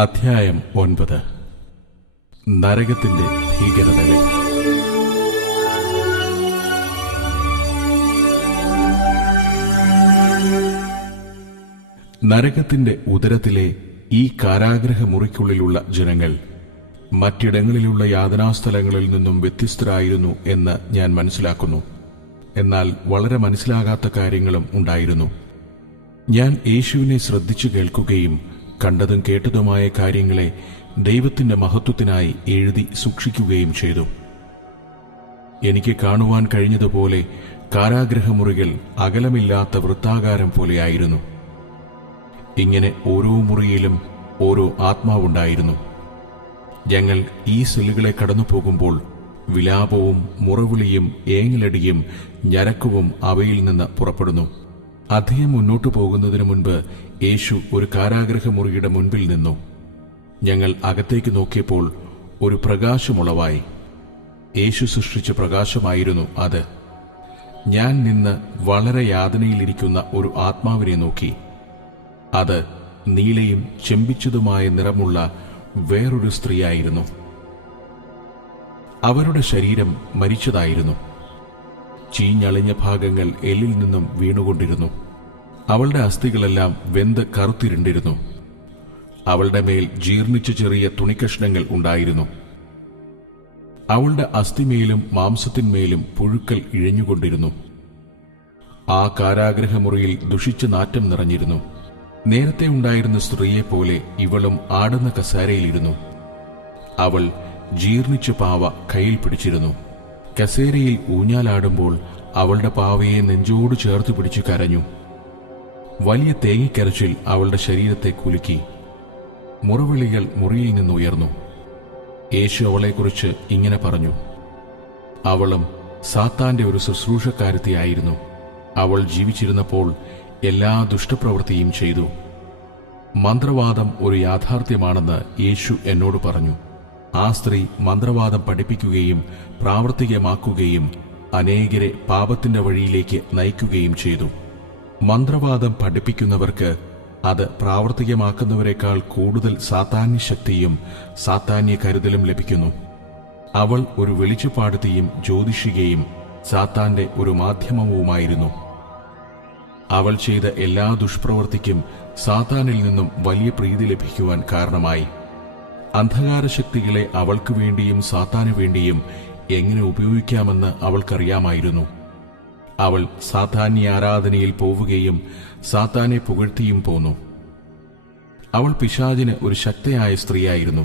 അധ്യായം 9. നരകത്തിന്റെ ഭീകരതകൾ. നരകത്തിന്റെ ഉദരത്തിലെ ഈ കാരാഗ്രഹ മുറിക്കുള്ളിലുള്ള ജനങ്ങൾ മറ്റിടങ്ങളിലുള്ള യാതനാസ്ഥലങ്ങളിൽ നിന്നും വ്യത്യസ്തരായിരുന്നു എന്ന് ഞാൻ മനസ്സിലാക്കുന്നു. എന്നാൽ വളരെ മനസ്സിലാകാത്ത കാര്യങ്ങളും ഉണ്ടായിരുന്നു. ഞാൻ യേശുവിനെ ശ്രദ്ധിച്ചു കേൾക്കുകയും കണ്ടതും കേട്ടതുമായ കാര്യങ്ങളെ ദൈവത്തിന്റെ മഹത്വത്തിനായി എഴുതി സൂക്ഷിക്കുകയും ചെയ്തു. എനിക്ക് കാണുവാൻ കഴിഞ്ഞതുപോലെ കാരാഗ്രഹമുറികൾ അകലമില്ലാത്ത വൃത്താകാരം പോലെയായിരുന്നു. ഇങ്ങനെ ഓരോ മുറിയിലും ഓരോ ആത്മാവുണ്ടായിരുന്നു. ഞങ്ങൾ ഈ സെല്ലുകളെ കടന്നു പോകുമ്പോൾ വിലാപവും മുറവിളിയും ഏങ്ങലടിയും ഞരക്കവും അവയിൽ നിന്ന് പുറപ്പെടുന്നു. അധികം മുന്നോട്ടു പോകുന്നതിനു മുൻപ് യേശു ഒരു കാരാഗ്രഹമുറിയുടെ മുൻപിൽ നിന്നു. ഞങ്ങൾ അകത്തേക്ക് നോക്കിയപ്പോൾ ഒരു പ്രകാശമുളവായി. യേശു സൃഷ്ടിച്ച പ്രകാശമായിരുന്നു അത്. ഞാൻ നിന്ന് വളരെ യാതനയിലിരിക്കുന്ന ഒരു ആത്മാവിനെ നോക്കി. അത് നീലയും ചെമ്പിച്ചതുമായ നിറമുള്ള വേറൊരു സ്ത്രീയായിരുന്നു. അവരുടെ ശരീരം മരിച്ചതായിരുന്നു. ചീഞ്ഞളിഞ്ഞ ഭാഗങ്ങൾ എല്ലിൽ നിന്നും വീണുകൊണ്ടിരുന്നു. അവളുടെ അസ്ഥികളെല്ലാം വെന്ത് കറുത്തിരുണ്ടിരുന്നു. അവളുടെ മേൽ ജീർണിച്ച ചെറിയ തുണിക്കഷ്ണങ്ങൾ ഉണ്ടായിരുന്നു. അവളുടെ അസ്ഥിമേലും മാംസത്തിന്മേലും പുഴുക്കൾ ഇഴഞ്ഞുകൊണ്ടിരുന്നു. ആ കാരാഗ്രഹമുറിയിൽ ദുഷിച്ച നാറ്റം നിറഞ്ഞിരുന്നു. നേരത്തെ ഉണ്ടായിരുന്ന സ്ത്രീയെപ്പോലെ ഇവളും ആടുന്ന കസേരയിലിരുന്നു. അവൾ ജീർണിച്ച പാവ കയ്യിൽ പിടിച്ചിരുന്നു. കസേരയിൽ ഊഞ്ഞാലാടുമ്പോൾ അവളുടെ പാവയെ നെഞ്ചോട് ചേർത്ത് പിടിച്ചു കരഞ്ഞു. വലിയ തേങ്ങിക്കരച്ചിൽ അവളുടെ ശരീരത്തെ കുലുക്കി. മുറവിളികൾ മുറിയിൽ നിന്നുയർന്നു. യേശു അവളെക്കുറിച്ച് ഇങ്ങനെ പറഞ്ഞു: അവളും സാത്താന്റെ ഒരു ശുശ്രൂഷക്കാരത്തിയായിരുന്നു. അവൾ ജീവിച്ചിരുന്നപ്പോൾ എല്ലാ ദുഷ്ടപ്രവൃത്തിയും ചെയ്തു. മന്ത്രവാദം ഒരു യാഥാർത്ഥ്യമാണെന്ന് യേശു എന്നോട് പറഞ്ഞു. ആ സ്ത്രീ മന്ത്രവാദം പഠിപ്പിക്കുകയും പ്രാവർത്തികമാക്കുകയും അനേകരെ പാപത്തിന്റെ വഴിയിലേക്ക് നയിക്കുകയും ചെയ്തു. മന്ത്രവാദം പഠിപ്പിക്കുന്നവർക്ക് അത് പ്രാവർത്തികമാക്കുന്നവരെക്കാൾ കൂടുതൽ സാത്താന്യ ശക്തിയും സാത്താന്യ കരുതലും ലഭിക്കുന്നു. അവൾ ഒരു വെളിച്ചപ്പാടുത്തിയും ജ്യോതിഷികയും സാത്താന്റെ ഒരു മാധ്യമവുമായിരുന്നു. അവൾ ചെയ്ത എല്ലാ ദുഷ്പ്രവൃത്തിക്കും സാത്താനിൽ നിന്നും വലിയ പ്രീതി ലഭിക്കുവാൻ കാരണമായി. അന്ധകാരശക്തികളെ അവൾക്കു വേണ്ടിയും സാത്താനു വേണ്ടിയും എങ്ങനെ ഉപയോഗിക്കാമെന്ന് അവൾക്കറിയാമായിരുന്നു. അവൾ സാത്താന്യ ആരാധനയിൽ പോവുകയും സാത്താനെ പുകഴ്ത്തിയും പോന്നു. അവൾ പിശാചിന് ഒരു ശക്തയായ സ്ത്രീയായിരുന്നു.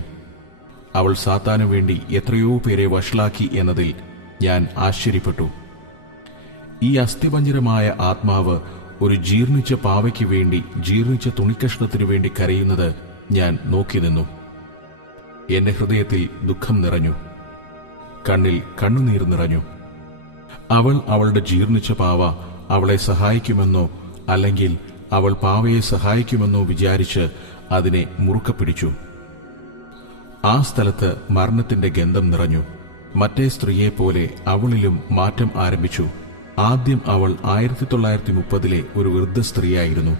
അവൾ സാത്താനു വേണ്ടി എത്രയോ പേരെ വഷളാക്കി എന്നതിൽ ഞാൻ ആശ്ചര്യപ്പെട്ടു. ഈ അസ്ഥിപഞ്ജരമായ ആത്മാവ് ഒരു ജീർണിച്ച പാവയ്ക്ക് വേണ്ടി, ജീർണിച്ച തുണിക്കഷ്ണത്തിനു വേണ്ടി കരയുന്നത് ഞാൻ നോക്കി നിന്നു. എന്റെ ഹൃദയത്തിൽ ദുഃഖം നിറഞ്ഞു, കണ്ണിൽ കണ്ണുനീർ നിറഞ്ഞു. അവൾ അവളുടെ ജീർണിച്ച പാവ അവളെ സഹായിക്കുമെന്നോ അല്ലെങ്കിൽ അവൾ പാവയെ സഹായിക്കുമെന്നോ വിചാരിച്ച് അതിനെ മുറുക്കെ പിടിച്ചു. ആ സ്ഥലത്ത് മരണത്തിന്റെ ഗന്ധം നിറഞ്ഞു. മറ്റേ സ്ത്രീയെപ്പോലെ അവളിലും മാറ്റം ആരംഭിച്ചു. ആദ്യം അവൾ 1930 ഒരു വൃദ്ധ സ്ത്രീയായിരുന്നു.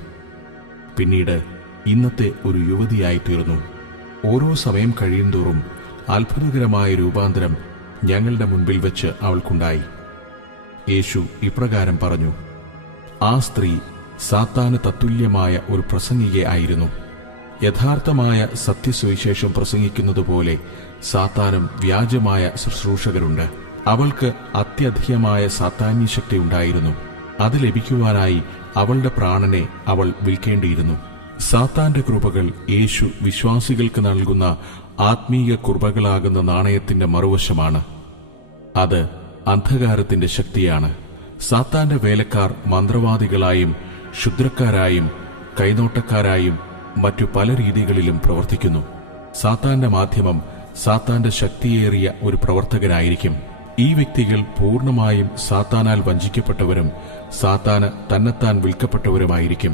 പിന്നീട് ഇന്നത്തെ ഒരു യുവതിയായി തീർന്നു. ഓരോ സമയം കഴിയുന്തോറും അത്ഭുതകരമായ രൂപാന്തരം ഞങ്ങളുടെ മുൻപിൽ വെച്ച് അവൾക്കുണ്ടായി. യേശു ഇപ്രകാരം പറഞ്ഞു: ആ സ്ത്രീ സാത്താന് തത്തുല്യമായ ഒരു പ്രസംഗികയായിരുന്നു. യഥാർത്ഥമായ സത്യസുവിശേഷം പ്രസംഗിക്കുന്നതുപോലെ സാത്താനും വ്യാജമായ ശുശ്രൂഷകരുണ്ട്. അവൾക്ക് അത്യധികമായ സാത്താന്യ ശക്തി ഉണ്ടായിരുന്നു. അത് ലഭിക്കുവാനായി അവളുടെ പ്രാണനെ അവൾ വിൽക്കേണ്ടിയിരുന്നു. സാത്താന്റെ കൃപകൾ യേശു വിശ്വാസികൾക്ക് നൽകുന്ന ആത്മീയ കൃപകളാകുന്ന നാണയത്തിന്റെ മറുവശമാണ്. അത് അന്ധകാരത്തിന്റെ ശക്തിയാണ്. സാത്താന്റെ വേലക്കാർ മന്ത്രവാദികളായും ക്ഷുദ്രക്കാരായും കൈനോട്ടക്കാരായും മറ്റു പല രീതികളിലും പ്രവർത്തിക്കുന്നു. സാത്താന്റെ മാധ്യമം സാത്താന്റെ ശക്തിയേറിയ ഒരു പ്രവർത്തകനായിരിക്കും. ഈ വ്യക്തികൾ പൂർണ്ണമായും സാത്താനാൽ വഞ്ചിക്കപ്പെട്ടവരും സാത്താന് തന്നെത്താൻ വിൽക്കപ്പെട്ടവരുമായിരിക്കും.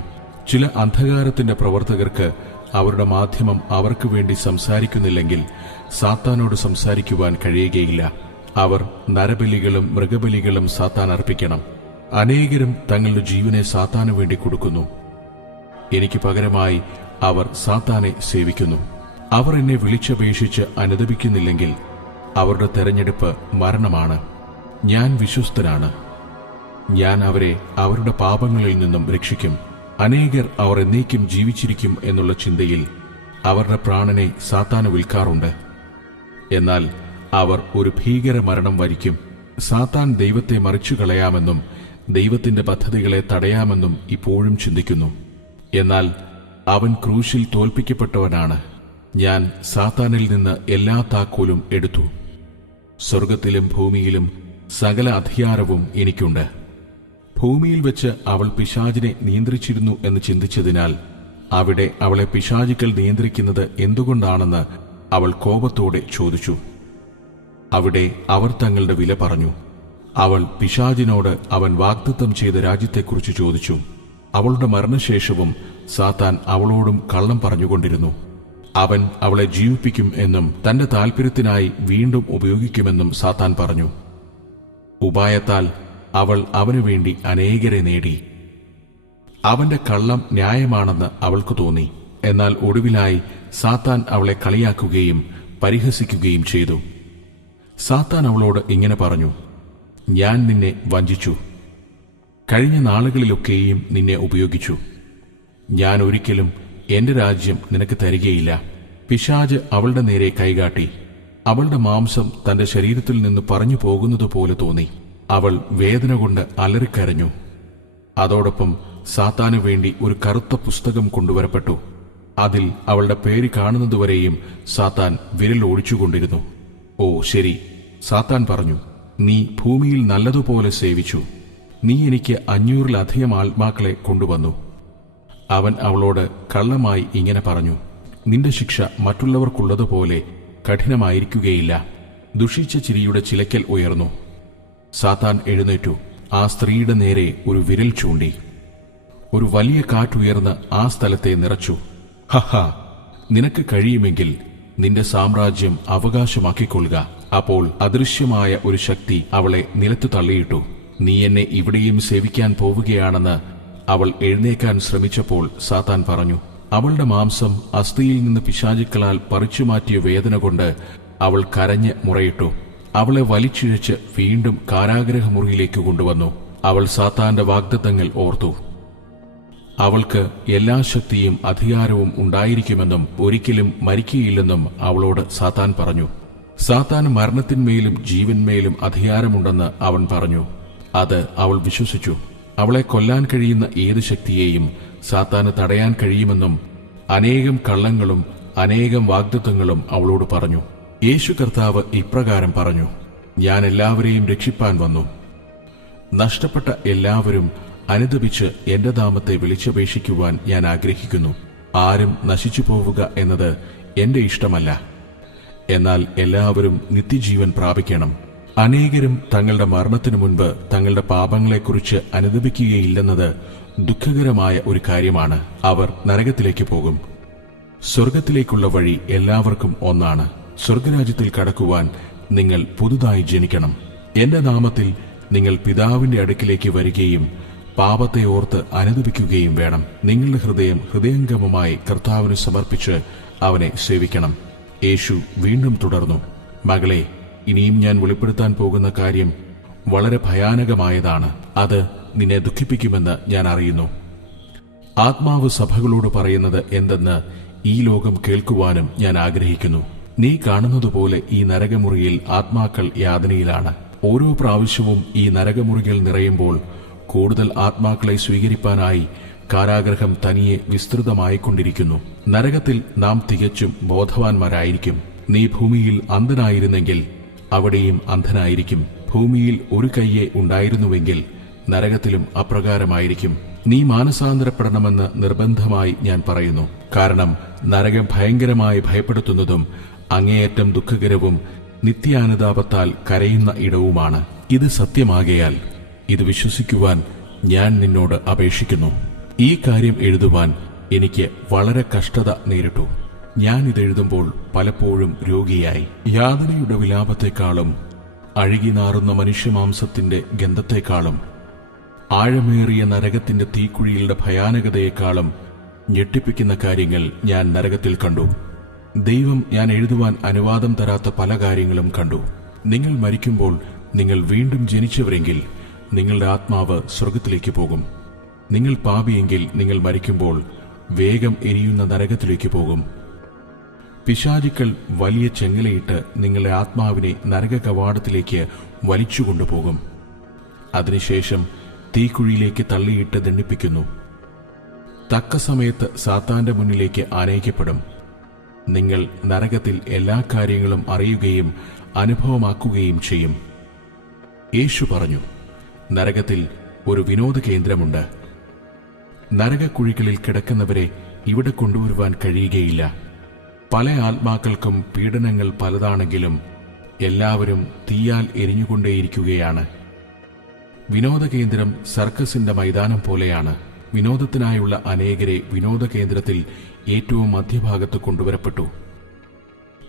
ചില അന്ധകാരത്തിന്റെ പ്രവർത്തകർക്ക് അവരുടെ മാധ്യമം അവർക്ക് വേണ്ടി സംസാരിക്കുന്നില്ലെങ്കിൽ സാത്താനോട് സംസാരിക്കുവാൻ കഴിയുകയില്ല. അവർ നരബലികളും മൃഗബലികളും സാത്താൻ അർപ്പിക്കണം. അനേകരും തങ്ങളുടെ ജീവനെ സാത്താനു വേണ്ടി കൊടുക്കുന്നു. എനിക്ക് പകരമായി അവർ സാത്താനെ സേവിക്കുന്നു. അവർ എന്നെ വിളിച്ചപേക്ഷിച്ച് അനുദപിക്കുന്നില്ലെങ്കിൽ അവരുടെ തെരഞ്ഞെടുപ്പ് മരണമാണ്. ഞാൻ വിശ്വസ്തനാണ്. ഞാൻ അവരെ അവരുടെ പാപങ്ങളിൽ നിന്നും രക്ഷിക്കും. അനേകർ അവർ എന്നേക്കും ജീവിച്ചിരിക്കും എന്നുള്ള ചിന്തയിൽ അവരുടെ പ്രാണനെ സാത്താന് വിൽക്കാറുണ്ട്. എന്നാൽ അവർ ഒരു ഭീകര മരണം വരിക്കും. സാത്താൻ ദൈവത്തെ മറിച്ചു കളയാമെന്നും ദൈവത്തിന്റെ പദ്ധതികളെ തടയാമെന്നും ഇപ്പോഴും ചിന്തിക്കുന്നു. എന്നാൽ അവൻ ക്രൂശിൽ തോൽപ്പിക്കപ്പെട്ടവനാണ്. ഞാൻ സാത്താനിൽ നിന്ന് എല്ലാ താക്കോലും എടുത്തു. സ്വർഗത്തിലും ഭൂമിയിലും സകല അധികാരവും എനിക്കുണ്ട്. ഭൂമിയിൽ വെച്ച് അവൾ പിശാചിനെ നിയന്ത്രിച്ചിരുന്നു എന്ന് ചിന്തിച്ചതിനാൽ അവിടെ അവളെ പിശാചുക്കൾ നിയന്ത്രിക്കുന്നത് എന്തുകൊണ്ടാണെന്ന് അവൾ കോപത്തോടെ ചോദിച്ചു. അവിടെ അവർ തങ്ങളുടെ വില പറഞ്ഞു. അവൾ പിശാചിനോട് അവൻ വാഗ്ദത്തം ചെയ്ത രാജ്യത്തെക്കുറിച്ച് ചോദിച്ചു. അവളുടെ മരണശേഷവും സാത്താൻ അവളോടും കള്ളം പറഞ്ഞുകൊണ്ടിരുന്നു. അവൻ അവളെ ജീവിപ്പിക്കും എന്നും തന്റെ താൽപര്യത്തിനായി വീണ്ടും ഉപയോഗിക്കുമെന്നും സാത്താൻ പറഞ്ഞു. ഉപായത്താൽ അവൾ അവനു വേണ്ടി അനേകരെ നേടി. അവന്റെ കള്ളം ന്യായമാണെന്ന് അവൾക്ക് തോന്നി. എന്നാൽ ഒടുവിലായി സാത്താൻ അവളെ കളിയാക്കുകയും പരിഹസിക്കുകയും ചെയ്തു. സാത്താൻ അവളോട് ഇങ്ങനെ പറഞ്ഞു: ഞാൻ നിന്നെ വഞ്ചിച്ചു. കഴിഞ്ഞ നാളുകളിലൊക്കെയും നിന്നെ ഉപയോഗിച്ചു. ഞാൻ ഒരിക്കലും എന്റെ രാജ്യം നിനക്ക് തരികയില്ല. പിശാച് അവളുടെ നേരെ കൈകാട്ടി. അവളുടെ മാംസം തന്റെ ശരീരത്തിൽ നിന്ന് പറഞ്ഞു പോകുന്നതുപോലെ തോന്നി. അവൾ വേദന കൊണ്ട് അലറിക്കരഞ്ഞു. അതോടൊപ്പം സാത്താനു വേണ്ടി ഒരു കറുത്ത പുസ്തകം കൊണ്ടുവരപ്പെട്ടു. അതിൽ അവളുടെ പേര് കാണുന്നതുവരെയും സാത്താൻ വിരൽ ഓടിച്ചുകൊണ്ടിരുന്നു. ഓ ശരി, സാത്താൻ പറഞ്ഞു, നീ ഭൂമിയിൽ നല്ലതുപോലെ സേവിച്ചു. നീ എനിക്ക് 500-ലധികം ആത്മാക്കളെ കൊണ്ടുവന്നു. അവൻ അവളോട് കള്ളമായി ഇങ്ങനെ പറഞ്ഞു: നിന്റെ ശിക്ഷ മറ്റുള്ളവർക്കുള്ളതുപോലെ കഠിനമായിരിക്കുകയില്ല. ദുഷിച്ച ചിരിയുടെ ചിലക്കൽ ഉയർന്നു. സാത്താൻ എഴുന്നേറ്റു. ആ സ്ത്രീയുടെ നേരെ ഒരു വിരൽ ചൂണ്ടി. ഒരു വലിയ കാറ്റുയർന്ന് ആ സ്ഥലത്തെ നിറച്ചു. ഹഹ, നിനക്ക് കഴിയുമെങ്കിൽ നിന്റെ സാമ്രാജ്യം അവകാശമാക്കിക്കൊള്ളുക. അപ്പോൾ അദൃശ്യമായ ഒരു ശക്തി അവളെ നിലത്തു തള്ളിയിട്ടു. നീ എന്നെ ഇവിടെയും സേവിക്കാൻ പോവുകയാണെന്ന് അവൾ എഴുന്നേക്കാൻ ശ്രമിച്ചപ്പോൾ സാത്താൻ പറഞ്ഞു. അവളുടെ മാംസം അസ്ഥിയിൽ നിന്ന് പിശാചുക്കളാൽ പറിച്ചുമാറ്റിയ വേദന കൊണ്ട് അവൾ കരഞ്ഞ് മുറയിട്ടു. അവളെ വലിച്ചിഴച്ച് വീണ്ടും കാരാഗൃഹമുറിയിലേക്ക് കൊണ്ടുവന്നു. അവൾ സാത്താന്റെ വാഗ്ദത്തങ്ങൾ ഓർത്തു. അവൾക്ക് എല്ലാ ശക്തിയും അധികാരവും ഉണ്ടായിരിക്കുമെന്നും ഒരിക്കലും മരിക്കുകയില്ലെന്നും അവളോട് സാത്താൻ പറഞ്ഞു. സാത്താൻ മരണത്തിന്മേലും ജീവന്മേലും അധികാരമുണ്ടെന്ന് അവൻ പറഞ്ഞു. അത് അവൾ വിശ്വസിച്ചു. അവളെ കൊല്ലാൻ കഴിയുന്ന ഏത് ശക്തിയെയും സാത്താന് തടയാൻ കഴിയുമെന്നും അനേകം കള്ളങ്ങളും അനേകം വാഗ്ദത്തങ്ങളും അവളോട് പറഞ്ഞു. യേശു കർത്താവ് ഇപ്രകാരം പറഞ്ഞു: ഞാൻ എല്ലാവരെയും രക്ഷിപ്പാൻ വന്നു. നഷ്ടപ്പെട്ട എല്ലാവരും അനുദപിച്ച് എന്റെ നാമത്തെ വിളിച്ചപേക്ഷിക്കുവാൻ ഞാൻ ആഗ്രഹിക്കുന്നു. ആരും നശിച്ചു പോവുക എന്നത് എന്റെ ഇഷ്ടമല്ല, എന്നാൽ എല്ലാവരും നിത്യജീവൻ പ്രാപിക്കണം. അനേകരും തങ്ങളുടെ മരണത്തിനു മുൻപ് തങ്ങളുടെ പാപങ്ങളെക്കുറിച്ച് അനുദപിക്കുകയില്ലെന്നത് ദുഃഖകരമായ ഒരു കാര്യമാണ്. അവർ നരകത്തിലേക്ക് പോകും. സ്വർഗത്തിലേക്കുള്ള വഴി എല്ലാവർക്കും ഒന്നാണ്. സ്വർഗരാജ്യത്തിൽ കടക്കുവാൻ നിങ്ങൾ പുതുതായി ജനിക്കണം. എന്റെ നാമത്തിൽ നിങ്ങൾ പിതാവിന്റെ അടുക്കിലേക്ക് വരികയും പാപത്തെ ഓർത്ത് അനുദപിക്കുകയും വേണം. നിങ്ങളുടെ ഹൃദയം ഹൃദയംഗമമായി കർത്താവിന് സമർപ്പിച്ച് അവനെ സേവിക്കണം. യേശു വീണ്ടും തുടർന്നു: മകളെ, ഇനിയും ഞാൻ വെളിപ്പെടുത്താൻ പോകുന്ന കാര്യം വളരെ ഭയാനകമായതാണ്. അത് നിന്നെ ദുഃഖിപ്പിക്കുമെന്ന് ഞാൻ അറിയുന്നു. ആത്മാവ് സഭകളോട് പറയുന്നത് എന്തെന്ന് ഈ ലോകം കേൾക്കുവാനും ഞാൻ ആഗ്രഹിക്കുന്നു. നീ കാണുന്നതുപോലെ ഈ നരകമുറിയിൽ ആത്മാക്കൾ യാതനയിലാണ്. ഓരോ പ്രാവശ്യവും ഈ നരകമുറികൾ നിറയുമ്പോൾ കൂടുതൽ ആത്മാക്കളെ സ്വീകരിപ്പാനായി കാരാഗൃഹം തനിയെ വിസ്തൃതമായിക്കൊണ്ടിരിക്കുന്നു. നരകത്തിൽ നാം തികച്ചും ബോധവാന്മാരായിരിക്കും. നീ ഭൂമിയിൽ അന്ധനായിരുന്നെങ്കിൽ അവിടെയും അന്ധനായിരിക്കും. ഭൂമിയിൽ ഒരു കയ്യെ ഉണ്ടായിരുന്നുവെങ്കിൽ നരകത്തിലും അപ്രകാരമായിരിക്കും. നീ മാനസാന്തരപ്പെടണമെന്ന് നിർബന്ധമായി ഞാൻ പറയുന്നു. കാരണം നരകം ഭയങ്കരമായി ഭയപ്പെടുത്തുന്നതും അങ്ങേയറ്റം ദുഃഖകരവും നിത്യാനുതാപത്താൽ കരയുന്ന ഇടവുമാണ്. ഇത് സത്യമാകയാൽ ഇത് വിശ്വസിക്കുവാൻ ഞാൻ നിന്നോട് അപേക്ഷിക്കുന്നു. ഈ കാര്യം എഴുതുവാൻ എനിക്ക് വളരെ കഷ്ടത നേരിട്ടു. ഞാൻ ഇതെഴുതുമ്പോൾ പലപ്പോഴും രോഗിയായി. യാതനയുടെ വിലാപത്തെക്കാളും അഴുകിനാറുന്ന മനുഷ്യമാംസത്തിന്റെ ഗന്ധത്തെക്കാളും ആഴമേറിയ നരകത്തിന്റെ തീക്കുഴികളുടെ ഭയാനകതയെക്കാളും ഞെട്ടിപ്പിക്കുന്ന കാര്യങ്ങൾ ഞാൻ നരകത്തിൽ കണ്ടു. ദൈവം ഞാൻ എഴുതുവാൻ അനുവാദം തരാത്ത പല കാര്യങ്ങളും കണ്ടു. നിങ്ങൾ മരിക്കുമ്പോൾ നിങ്ങൾ വീണ്ടും ജനിച്ചവരെങ്കിൽ നിങ്ങളുടെ ആത്മാവ് സ്വർഗത്തിലേക്ക് പോകും. നിങ്ങൾ പാപിയെങ്കിൽ നിങ്ങൾ മരിക്കുമ്പോൾ വേഗം എരിയുന്ന നരകത്തിലേക്ക് പോകും. പിശാചുക്കൾ വലിയ ചെങ്ങലയിട്ട് നിങ്ങളുടെ ആത്മാവിനെ നരക കവാടത്തിലേക്ക് വലിച്ചുകൊണ്ടുപോകും. അതിനുശേഷം തീക്കുഴിയിലേക്ക് തള്ളിയിട്ട് ദണ്ഡിപ്പിക്കുന്നു. തക്ക സമയത്ത് സാത്താന്റെ മുന്നിലേക്ക് ആനയിക്കപ്പെടും. നിങ്ങൾ നരകത്തിൽ എല്ലാ കാര്യങ്ങളും അറിയുകയും അനുഭവമാക്കുകയും ചെയ്യും. യേശു പറഞ്ഞു, നരകത്തിൽ ഒരു വിനോദ കേന്ദ്രമുണ്ട്. നരകക്കുഴികളിൽ കിടക്കുന്നവരെ ഇവിടെ കൊണ്ടുവരുവാൻ കഴിയുകയില്ല. പല ആത്മാക്കൾക്കും പീഡനങ്ങൾ പലതാണെങ്കിലും എല്ലാവരും തീയാൽ എരിഞ്ഞുകൊണ്ടേയിരിക്കുകയാണ്. വിനോദ കേന്ദ്രം സർക്കസിന്റെ മൈതാനം പോലെയാണ്. വിനോദത്തിനായുള്ള അനേകരെ വിനോദ കേന്ദ്രത്തിൽ ഏറ്റവും മധ്യഭാഗത്ത് കൊണ്ടുവരപ്പെട്ടു.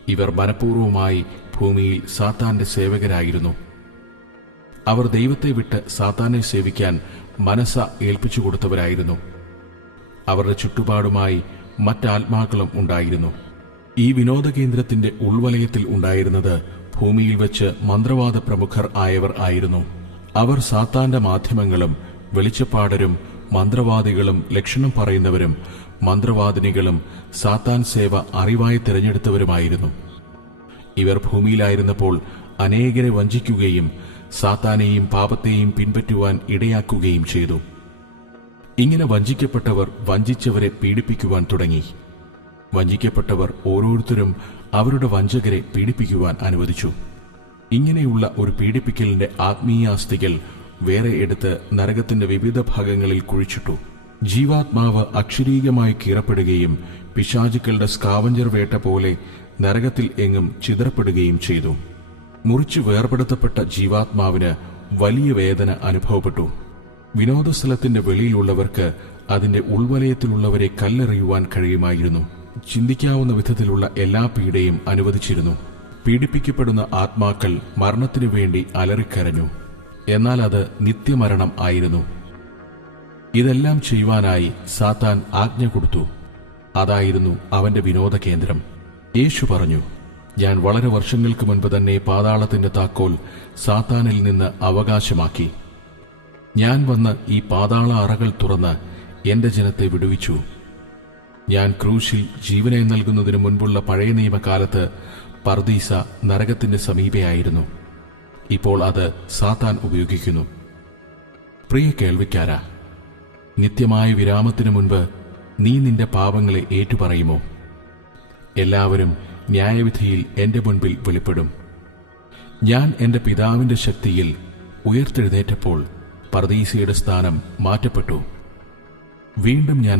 ഇവർ മനഃപൂർവ്വമായി ഭൂമിയിൽ സാത്താന്റെ സേവകരായിരുന്നു. അവർ ദൈവത്തെ വിട്ട് സാത്താനെ സേവിക്കാൻ മനസ്സ ഏൽപ്പിച്ചു കൊടുത്തവരായിരുന്നു. അവരുടെ ചുറ്റുപാടുമായി മറ്റാത്മാക്കളും ഉണ്ടായിരുന്നു. ഈ വിനോദ കേന്ദ്രത്തിന്റെ ഉൾവലയത്തിൽ ഉണ്ടായിരുന്നത് ഭൂമിയിൽ വെച്ച് മന്ത്രവാദ പ്രമുഖർ ആയവർ ആയിരുന്നു. അവർ സാത്താന്റെ മാധ്യമങ്ങളും വെളിച്ചപ്പാടരും മന്ത്രവാദികളും ലക്ഷണം പറയുന്നവരും മന്ത്രവാദിനികളും സാത്താൻ സേവ അറിവായി തിരഞ്ഞെടുത്തവരുമായിരുന്നു. ഇവർ ഭൂമിയിലായിരുന്നപ്പോൾ അനേകരെ വഞ്ചിക്കുകയും സാത്താനെയും പാപത്തെയും പിൻപറ്റുവാൻ ഇടയാക്കുകയും ചെയ്തു. ഇങ്ങനെ വഞ്ചിക്കപ്പെട്ടവർ വഞ്ചിച്ചവരെ പീഡിപ്പിക്കുവാൻ തുടങ്ങി. വഞ്ചിക്കപ്പെട്ടവർ ഓരോരുത്തരും അവരുടെ വഞ്ചകരെ പീഡിപ്പിക്കുവാൻ അനുവദിച്ചു. ഇങ്ങനെയുള്ള ഒരു പീഡിപ്പിക്കലിന്റെ ആത്മീയാസ്തികൾ വേറെ എടുത്ത് നരകത്തിന്റെ വിവിധ ഭാഗങ്ങളിൽ കുഴിച്ചിട്ടു. ജീവാത്മാവ് അക്ഷരീകമായി കീറപ്പെടുകയും പിശാചുക്കളുടെ സ്കാവഞ്ചർ വേട്ട പോലെ നരകത്തിൽ എങ്ങും ചിതറപ്പെടുകയും ചെയ്തു. മുറിച്ചു വേർപെടുത്തപ്പെട്ട ജീവാത്മാവിന് വലിയ വേദന അനുഭവപ്പെട്ടു. വിനോദസ്ഥലത്തിന്റെ വെളിയിലുള്ളവർക്ക് അതിന്റെ ഉൾവലയത്തിലുള്ളവരെ കല്ലെറിയുവാൻ കഴിയുമായിരുന്നു. ചിന്തിക്കാവുന്ന വിധത്തിലുള്ള എല്ലാ പീഡയും അനുവദിച്ചിരുന്നു. പീഡിപ്പിക്കപ്പെടുന്ന ആത്മാക്കൾ മരണത്തിനു വേണ്ടി അലറിക്കരഞ്ഞു. എന്നാൽ അത് നിത്യമരണം ആയിരുന്നു. ഇതെല്ലാം ചെയ്യുവാനായി സാത്താൻ ആജ്ഞ കൊടുത്തു. അതായിരുന്നു അവന്റെ വിനോദ കേന്ദ്രം. യേശു പറഞ്ഞു, ഞാൻ വളരെ വർഷങ്ങൾക്ക് മുൻപ് തന്നെ പാതാളത്തിന്റെ താക്കോൽ സാത്താനിൽ നിന്ന് അവകാശമാക്കി. ഞാൻ വന്ന് ഈ പാതാള അറകൾ തുറന്ന് എന്റെ ജനത്തെ വിടുവിച്ചു. ഞാൻ ക്രൂശിൽ ജീവനെ നൽകുന്നതിനു മുൻപുള്ള പഴയ നിയമകാലത്ത് പർദീസ നരകത്തിന്റെ സമീപയായിരുന്നു. ഇപ്പോൾ അത് സാത്താൻ ഉപയോഗിക്കുന്നു. പ്രിയ കേൾവിക്കാരാ, നിത്യമായ വിരാമത്തിനു മുൻപ് നീ നിന്റെ പാപങ്ങളെ ഏറ്റുപറയുമോ? എല്ലാവരും ന്യായവിധിയിൽ എന്റെ മുൻപിൽ വെളിപ്പെടും. ഞാൻ എന്റെ പിതാവിന്റെ ശക്തിയിൽ ഉയർത്തെഴുന്നേറ്റപ്പോൾ പർദീസയുടെ സ്ഥാനം മാറ്റപ്പെട്ടു. വീണ്ടും ഞാൻ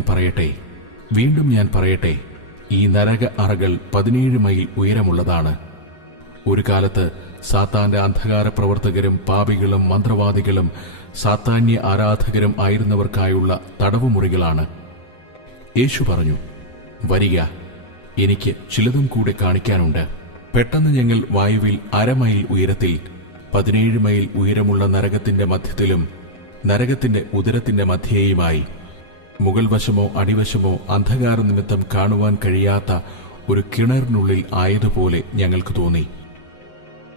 പറയട്ടെ, ഈ നരക അറകൾ 17 മൈൽ ഉയരമുള്ളതാണ്. ഒരു കാലത്ത് സാത്താന്റെ അന്ധകാര പ്രവർത്തകരും പാപികളും മന്ത്രവാദികളും സാത്താന്യ ആരാധകരും ആയിരുന്നവർക്കായുള്ള തടവുമുറികളാണ്. യേശു പറഞ്ഞു, വരിക, എനിക്ക് ചിലതും കൂടെ കാണിക്കാനുണ്ട്. പെട്ടെന്ന് ഞങ്ങൾ വായുവിൽ 1/2 മൈൽ ഉയരത്തിൽ 17 മൈൽ ഉയരമുള്ള നരകത്തിന്റെ മധ്യത്തിലും നരകത്തിന്റെ ഉദരത്തിന്റെ മധ്യേയുമായി മുകൾ വശമോ അടിവശമോ അന്ധകാര നിമിത്തം കാണുവാൻ കഴിയാത്ത ഒരു കിണറിനുള്ളിൽ ആയതുപോലെ ഞങ്ങൾക്ക് തോന്നി.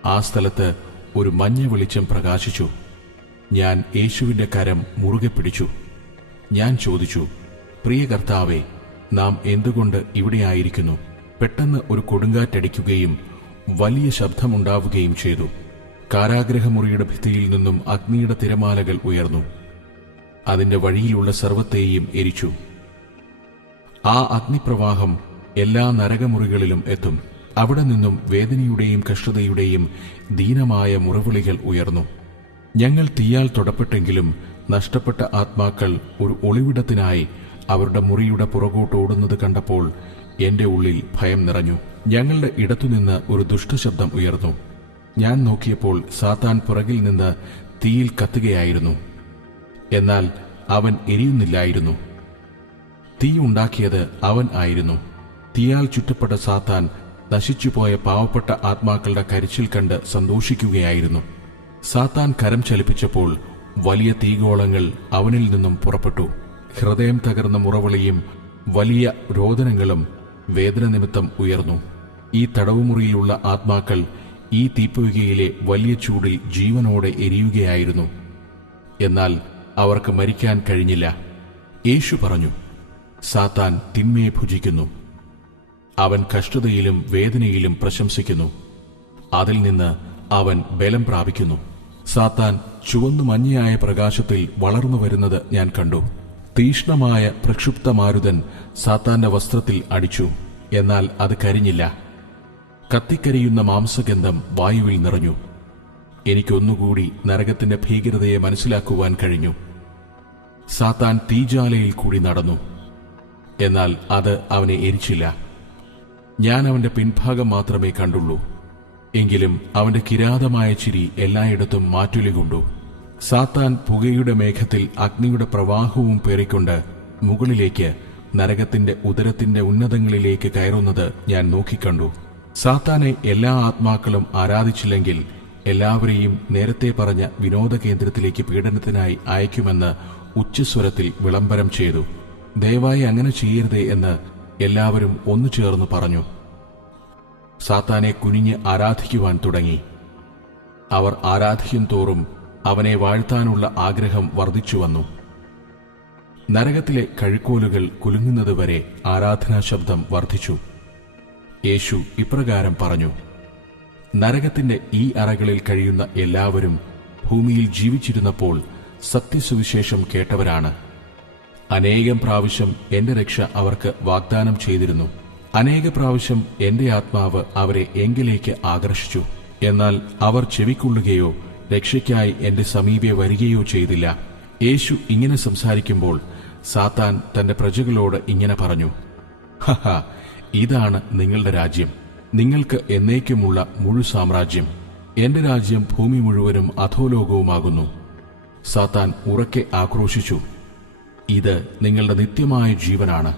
ആ സ്ഥലത്ത് ഒരു മഞ്ഞ വെളിച്ചം പ്രകാശിച്ചു. ഞാൻ യേശുവിന്റെ കരം മുറുകെ പിടിച്ചു. ഞാൻ ചോദിച്ചു, പ്രിയ കർത്താവേ, നാം എന്തുകൊണ്ട് ഇവിടെയായിരിക്കുന്നു? പെട്ടെന്ന് ഒരു കൊടുങ്കാറ്റടിക്കുകയും വലിയ ശബ്ദമുണ്ടാവുകയും ചെയ്തു. കാരാഗ്രഹമുറിയുടെ ഭിത്തിയിൽ നിന്നും അഗ്നിയുടെ തിരമാലകൾ ഉയർന്നു. അതിന്റെ വഴിയിലുള്ള സർവ്വത്തെയും എരിച്ചു. ആ അഗ്നിപ്രവാഹം എല്ലാ നരകമുറികളിലും എത്തും. അവിടെ നിന്നും വേദനയുടെയും കഷ്ടതയുടെയും ദീനമായ മുറവിളികൾ ഉയർന്നു. ഞങ്ങൾ തീയാൽ തൊടപ്പെട്ടെങ്കിലും നഷ്ടപ്പെട്ട ആത്മാക്കൾ ഒരു ഒളിവിടത്തിനായി അവരുടെ മുറിയുടെ പുറകോട്ടോടുന്നത് കണ്ടപ്പോൾ എന്റെ ഉള്ളിൽ ഭയം നിറഞ്ഞു. ഞങ്ങളുടെ ഇടത്തുനിന്ന് ഒരു ദുഷ്ടശബ്ദം ഉയർന്നു. ഞാൻ നോക്കിയപ്പോൾ സാത്താൻ പുറകിൽ നിന്ന് തീയിൽ കത്തുകയായിരുന്നു. എന്നാൽ അവൻ എരിയുന്നില്ലായിരുന്നു. തീ ഉണ്ടാക്കിയത് അവൻ ആയിരുന്നു. തീയാൽ ചുറ്റപ്പെട്ട സാത്താൻ നശിച്ചുപോയ പാവപ്പെട്ട ആത്മാക്കളുടെ കരച്ചിൽ കണ്ട് സന്തോഷിക്കുകയായിരുന്നു. സാത്താൻ കരം ചലിപ്പിച്ചപ്പോൾ വലിയ തീഗോളങ്ങൾ അവനിൽ നിന്നും പുറപ്പെട്ടു. ഹൃദയം തകർന്ന മുറവിളിയും വലിയ രോദനങ്ങളും വേദന നിമിത്തം ഉയർന്നു. ഈ തടവുമുറിയിലുള്ള ആത്മാക്കൾ ഈ തീപ്പൊയ്കയിലെ വലിയ ചൂടിൽ ജീവനോടെ എരിയുകയായിരുന്നു. എന്നാൽ അവർക്ക് മരിക്കാൻ കഴിഞ്ഞില്ല. യേശു പറഞ്ഞു, സാത്താൻ തിന്മയെ ഭുജിക്കുന്നു. അവൻ കഷ്ടതയിലും വേദനയിലും പ്രശംസിക്കുന്നു. അതിൽ നിന്ന് അവൻ ബലം പ്രാപിക്കുന്നു. സാത്താൻ ചുവന്നു മഞ്ഞയായ പ്രകാശത്തിൽ വളർന്നു വരുന്നത് ഞാൻ കണ്ടു. തീഷ്ണമായ പ്രക്ഷുബ്ധമാരുതൻ സാത്താന്റെ വസ്ത്രത്തിൽ അടിച്ചു. എന്നാൽ അത് കരിഞ്ഞില്ല. കത്തിക്കരിയുന്ന മാംസഗന്ധം വായുവിൽ നിറഞ്ഞു. എനിക്കൊന്നുകൂടി നരകത്തിന്റെ ഭീകരതയെ മനസ്സിലാക്കുവാൻ കഴിഞ്ഞു. സാത്താൻ തീജ്വാലയിൽ കൂടി നടന്നു. എന്നാൽ അത് അവനെ എരിച്ചില്ല. ഞാൻ അവന്റെ പിൻഭാഗം മാത്രമേ കണ്ടുള്ളൂ. എങ്കിലും അവന്റെ കിരാതമായ ചിരി എല്ലായിടത്തും മാറ്റൊലികൊണ്ടു. സാത്താൻ പുകയുടെ മേഘത്തിൽ അഗ്നിയുടെ പ്രവാഹവും പേറിക്കൊണ്ട് മുകളിലേക്ക് നരകത്തിന്റെ ഉദരത്തിന്റെ ഉന്നതങ്ങളിലേക്ക് കയറുന്നത് ഞാൻ നോക്കിക്കണ്ടു. സാത്താനെ എല്ലാ ആത്മാക്കളും ആരാധിച്ചില്ലെങ്കിൽ എല്ലാവരെയും നേരത്തെ പറഞ്ഞ വിനോദ കേന്ദ്രത്തിലേക്ക് പീഡനത്തിനായി അയക്കുമെന്ന് ഉച്ചസ്വരത്തിൽ വിളംബരം ചെയ്തു. ദയവായി അങ്ങനെ ചെയ്യരുതേ എന്ന് എല്ലാവരും ഒന്നു ചേർന്ന് പറഞ്ഞു. സാത്താനെ കുനിഞ്ഞ് ആരാധിക്കുവാൻ തുടങ്ങി. അവർ ആരാധിക്കും തോറും അവനെ വാഴ്ത്താനുള്ള ആഗ്രഹം വർദ്ധിച്ചുവന്നു. നരകത്തിലെ കഴുക്കോലുകൾ കുലുങ്ങുന്നതുവരെ ആരാധനാ ശബ്ദം വർദ്ധിച്ചു. യേശു ഇപ്രകാരം പറഞ്ഞു, നരകത്തിന്റെ ഈ അറകളിൽ കഴിയുന്ന എല്ലാവരും ഭൂമിയിൽ ജീവിച്ചിരുന്നപ്പോൾ സത്യസുവിശേഷം കേട്ടവരാണ്. അനേകം പ്രാവശ്യം എന്റെ രക്ഷ അവർക്ക് വാഗ്ദാനം ചെയ്തിരുന്നു. അനേക പ്രാവശ്യം എന്റെ ആത്മാവ് അവരെ എങ്കിലേക്ക് ആകർഷിച്ചു. എന്നാൽ അവർ ചെവിക്കൊള്ളുകയോ രക്ഷയ്ക്കായി എന്റെ സമീപെ വരികയോ ചെയ്തില്ല. യേശു ഇങ്ങനെ സംസാരിക്കുമ്പോൾ സാത്താൻ തന്റെ പ്രജകളോട് ഇങ്ങനെ പറഞ്ഞു, ഹഹ, ഇതാണ് നിങ്ങളുടെ രാജ്യം. നിങ്ങൾക്ക് എന്നേക്കുമുള്ള മുഴുസാമ്രാജ്യം. എന്റെ രാജ്യം ഭൂമി മുഴുവനും അധോലോകവുമാകുന്നു. സാത്താൻ ഉറക്കെ ആക്രോശിച്ചു, ഇത് നിങ്ങളുടെ നിത്യമായ ജീവനാണ്.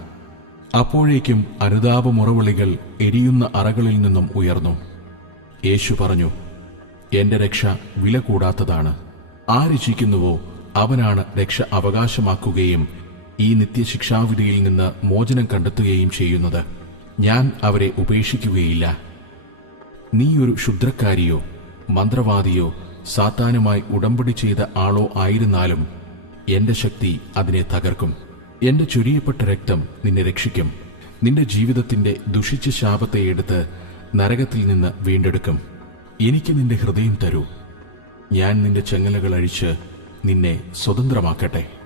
അപ്പോഴേക്കും അനുതാപമുറവിളികൾ എരിയുന്ന അറകളിൽ നിന്നും ഉയർന്നു. യേശു പറഞ്ഞു, എന്റെ രക്ഷ വില കൂടാത്തതാണ്. ആരിച്ഛിക്കുന്നുവോ അവനാണ് രക്ഷ അവകാശമാക്കുകയും ഈ നിത്യശിക്ഷാവിധിയിൽ നിന്ന് മോചനം കണ്ടെത്തുകയും ചെയ്യുന്നത്. ഞാൻ അവരെ ഉപേക്ഷിക്കുകയില്ല. നീ ഒരു ക്ഷുദ്രക്കാരിയോ മന്ത്രവാദിയോ സാത്താനുമായി ഉടമ്പടി ചെയ്ത ആളോ ആയിരുന്നാലും എന്റെ ശക്തി അതിനെ തകർക്കും. എന്റെ ചൊരിയപ്പെട്ട രക്തം നിന്നെ രക്ഷിക്കും. നിന്റെ ജീവിതത്തിന്റെ ദുഷിച്ച ശാപത്തെ എടുത്ത് നരകത്തിൽ നിന്ന് വീണ്ടെടുക്കും. എനിക്ക് നിന്റെ ഹൃദയം തരൂ. ഞാൻ നിന്റെ ചെങ്ങലകൾ അഴിച്ച് നിന്നെ സ്വതന്ത്രമാക്കട്ടെ.